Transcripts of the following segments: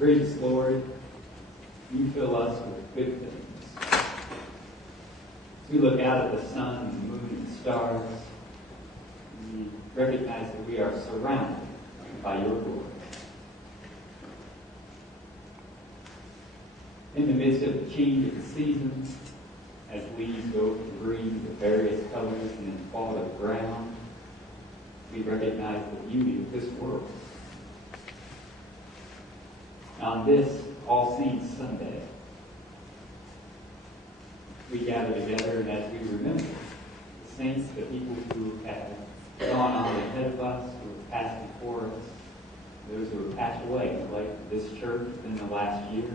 Gracious Lord, you fill us with good things. As we look out at the sun and the moon and the stars, we recognize that we are surrounded by your glory. In the midst of the change of the seasons, as leaves go from green to various colors and then fall to the ground, we recognize the beauty of this world. On this All Saints Sunday, we gather together, and as we remember the saints, the people who have gone on ahead of us, who have passed before us, those who have passed away in the life of this church within the last year,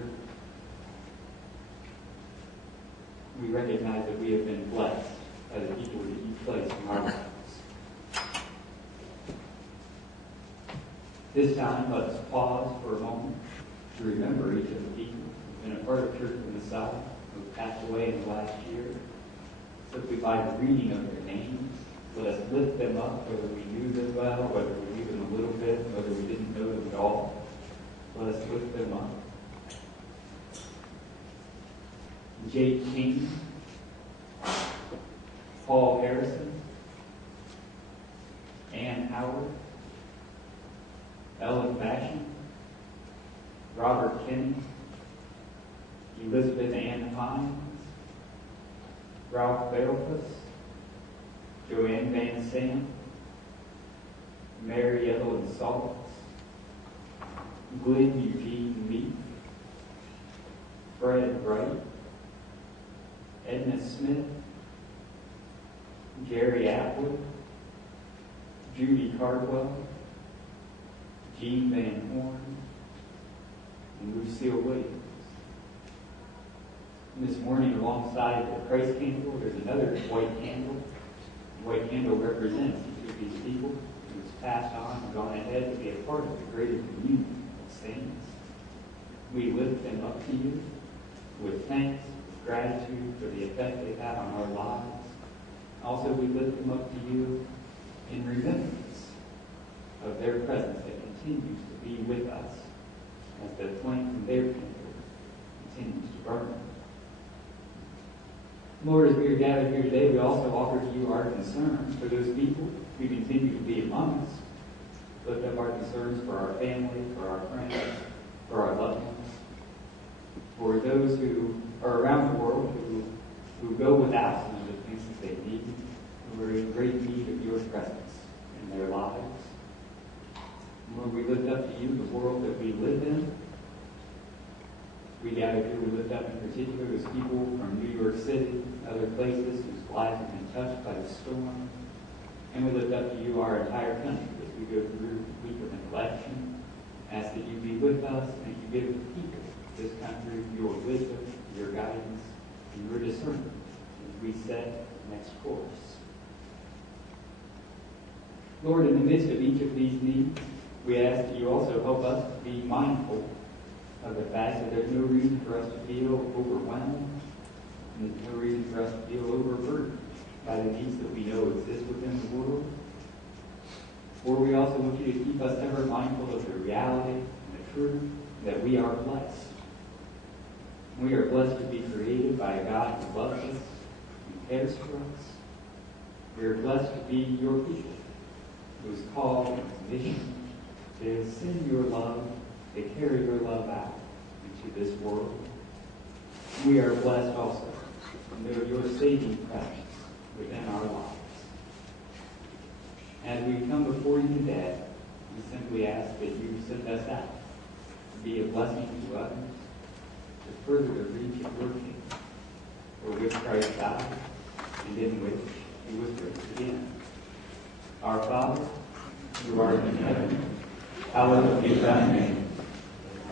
we recognize that we have been blessed by the people that you place in our lives. This time, let us pause for a moment to remember each of the people who have been a part of Church of the Messiah, who have passed away in the last year. Simply by the reading of their names, let us lift them up, whether we knew them well, whether we knew them a little bit, whether we didn't know them at all. Let us lift them up. Jake King, Paul Harrison, Ann Howard, Ellen Basham, Robert Kenny, Elizabeth Ann Hines, Ralph Belfus, Joanne Van Sant, Mary Evelyn Saltz, Glenn Eugene Meek, Fred Wright, Edna Smith, Gary Atwood, Judy Cardwell, Jean Van Horn, and Lucille Williams. And this morning, alongside the Christ candle, there's another white candle. The white candle represents each of these people who has passed on and gone ahead to be a part of the greater community of saints. We lift them up to you with thanks, with gratitude for the effect they have on our lives. Also, we lift them up to you in remembrance of their presence that continues to be with us as the flame from their candle continues to burn. Lord, as we are gathered here today, we also offer to you our concerns for those people who continue to be among us. Lift up our concerns for our family, for our friends, for our loved ones, for those who are around the world who go without some of the things that they need, who are in great need of your presence in their lives. Lord, we lift up to you the world that we live in. We gather here, we lift up in particular those people from New York City, other places whose lives have been touched by the storm. And we lift up to you our entire country as we go through the week of an election. Ask that you be with us and that you give the people of this country your wisdom, your guidance, and your discernment as we set the next course. Lord, in the midst of each of these needs, we ask that you also help us to be mindful of the fact that there's no reason for us to feel overwhelmed, and there's no reason for us to feel overburdened by the needs that we know exist within the world. Or we also want you to keep us ever mindful of the reality and the truth that we are blessed. We are blessed to be created by a God who loves us and cares for us. We are blessed to be your people, who is called and commissioned to send your love, to carry your love out into this world. We are blessed also to know your saving presence within our lives. As we come before you today, we simply ask that you send us out to be a blessing to others, to further the reach of your kingdom, for which Christ died and in which he was raised again. Our Father, who art in heaven, hallowed be thy name.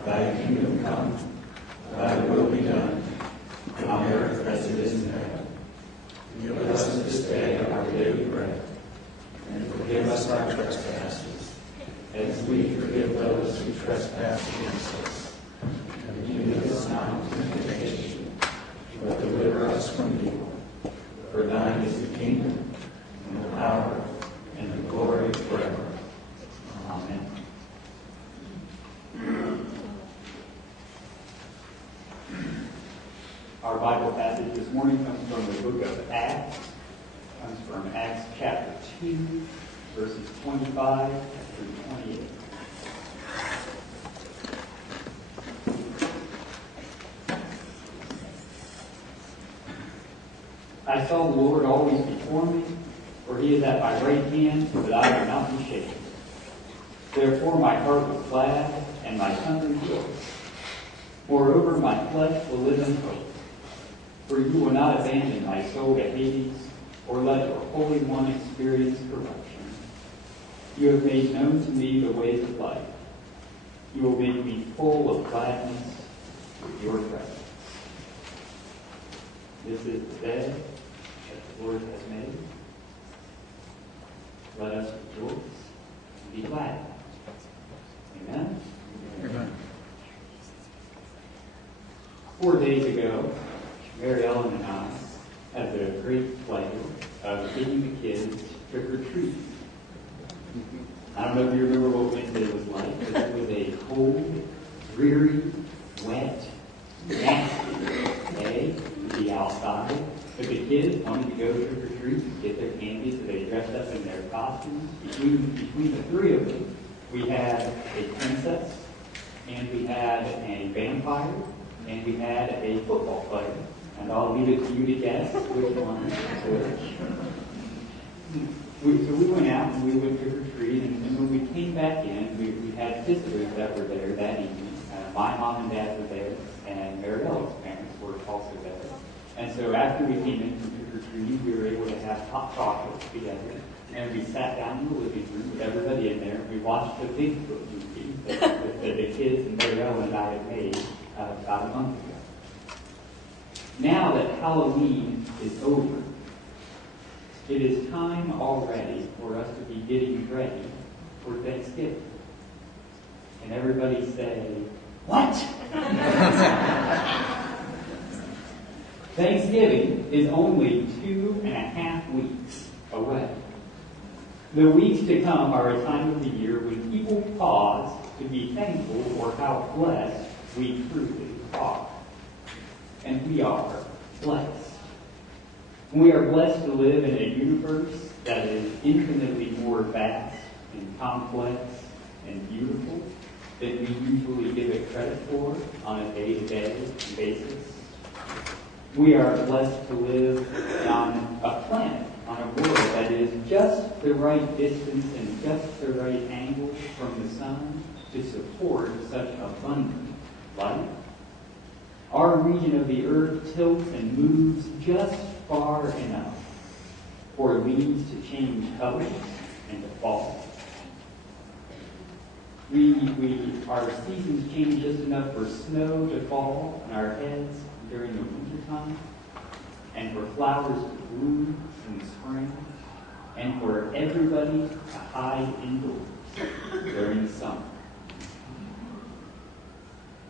Thy kingdom come, thy will be done, on earth as it is in heaven. Give us this day our daily bread, and forgive us our trespasses, as we forgive those who trespass against us. And lead us not into temptation, but deliver us from evil. For thine is the kingdom, and the power, and the glory forever. Amen. Bible passage this morning comes from the book of Acts. It comes from Acts chapter 2, verses 25 through 28. I saw the Lord always before me, for he is at my right hand, so that I will not be shaken. Therefore my heart was glad, and my tongue rejoiced. Moreover, my flesh will live in hope. For you will not abandon my soul to Hades, or let your Holy One experience corruption. You have made known to me the ways of life. You will make me full of gladness with your presence. This is the day that the Lord has made. Let us rejoice and be glad. Amen? Amen. 4 days ago, Mary Ellen and I had the great pleasure of taking the kids trick-or-treat. I don't know if you remember what Wednesday was like, but it was a cold, dreary, wet, nasty day to be outside. But the kids wanted to go trick-or-treat and get their candy, so they dressed up in their costumes. Between the three of them, we had a princess, and we had a vampire, and we had a football player. And I'll leave it to you to guess which one is which. So we went out and we went trick-or-treat, and when we came back in, we had visitors that were there that evening. My mom and dad were there, and Mary Ellen's parents were also there. And so after we came in from trick-or-treating, we were able to have hot chocolate together. And we sat down in the living room with everybody in there. We watched the Bigfoot movie that the kids and Mary Ellen and I had made about a month ago. Now that Halloween is over, it is time already for us to be getting ready for Thanksgiving. And everybody say, what? Thanksgiving is only 2.5 weeks away. The weeks to come are a time of the year when people pause to be thankful for how blessed we truly are. And we are blessed. We are blessed to live in a universe that is infinitely more vast and complex and beautiful than we usually give it credit for on a day-to-day basis. We are blessed to live on a planet, on a world that is just the right distance and just the right angle from the sun to support such abundant life. Our region of the earth tilts and moves just far enough for leaves to change colors and to fall. Our seasons change just enough for snow to fall on our heads during the winter time, and for flowers to bloom in the spring, and for everybody to hide indoors during the summer.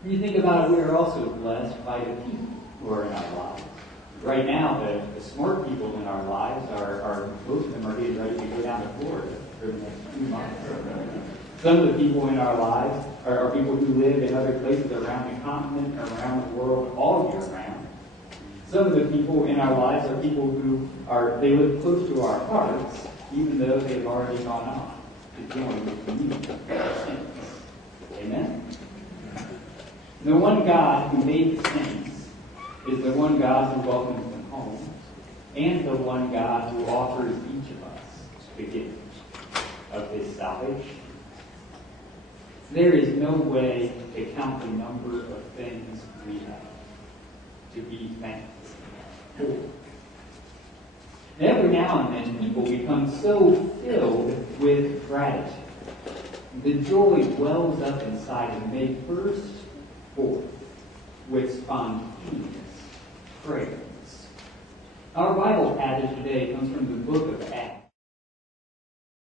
When you think about it, we are also blessed by the people who are in our lives. Right now, the smart people in our lives are most of them are getting ready to go down to Florida for the next few months. Some of the people in our lives are people who live in other places around the continent, around the world, all year round. Some of the people in our lives are people who they live close to our hearts, even though they've already gone on to join the community. Amen? The one God who made the saints is the one God who welcomes them home, and the one God who offers each of us the gift of his salvation. There is no way to count the number of things we have to be thankful for. Every now and then, people become so filled with gratitude. The joy wells up inside and they burst forth with spontaneous praise. Our Bible passage today comes from the book of Acts.